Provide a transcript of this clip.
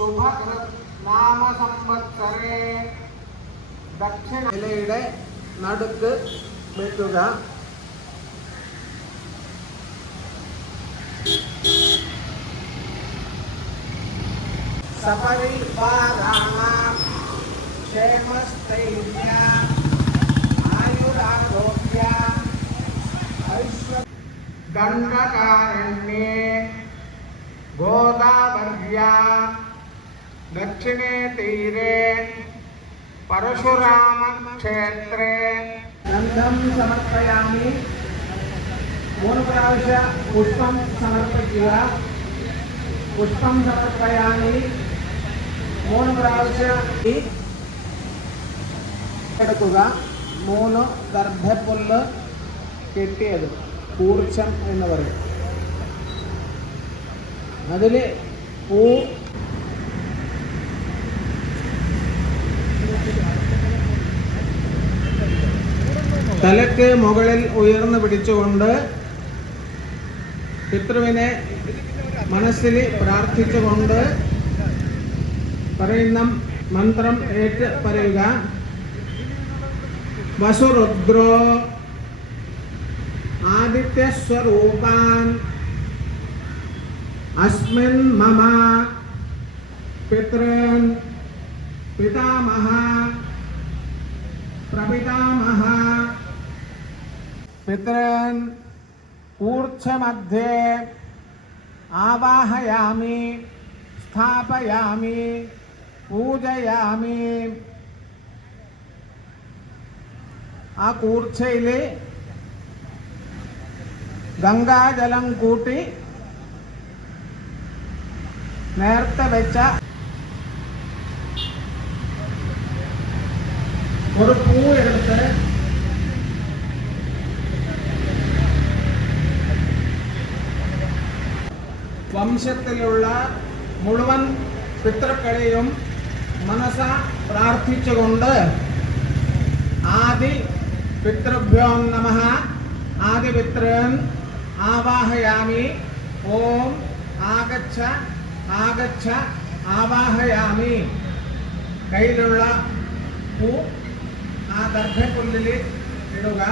ശുഭകൃത് നാമ സംവത്സരേ ദക്ഷിണ ഇലയുടെ നടുക്ക് വെക്കുക സപരിവാരാണാം ക്ഷേമസ്ഥൈര്യ ആയുരാരോഗ്യ ഐശ്വര്യ ഗണ്ഡകാരണ്യേ ദക്ഷിണേ തീരെ പരശുരാമക്ഷേത്രേ ഗന്ധം സമർപ്പയാമി. മൂന്ന് പ്രാവശ്യ പുഷ്പം സമർപ്പിക്കുക. പുഷ്പം സമർപ്പയാമി. മൂന്ന് പ്രാവശ്യം എടുക്കുക. മൂന്ന് ഗർഭപ്പുല്ല് കെട്ടിയത് കൂർച്ചം എന്ന് പറയും. അതിൽ പൂ തലക്ക് മുകളിൽ ഉയർന്നു പിടിച്ചുകൊണ്ട് പിതൃവിനെ മനസ്സിൽ പ്രാർത്ഥിച്ചുകൊണ്ട് പറയുന്ന മന്ത്രം ഏറ്റ് പറയുക. വസുരുദ്രോ ആദിത്യസ്വരൂപാൻ അസ്മിൻ മമ പിതൃൻ പിതാമഹ പ്രപിതാമഹ പിതൃൻ ഊർച്ഛമധ്യേ ആവാഹയാമി സ്ഥാപയാമി പൂജയാമി ആ കൂർച്ചയിൽ ഗംഗാജലം കൂട്ടി നേരത്തെ വെച്ച ഒരു പൂ എടുത്ത് വംശത്തിലുള്ള മുഴുവൻ പിതൃക്കളെയും മനസ പ്രാർത്ഥിച്ചുകൊണ്ട് ആദി പിതൃഭ്യോ നമ ആദി പിതൃൻ ആവാഹയാമി ഓം ആഗച്ഛ ആഗച്ഛ ആവാഹയാമി കയ്യിലുള്ള പൂ हा गारठ्या कोरलेले हे बघा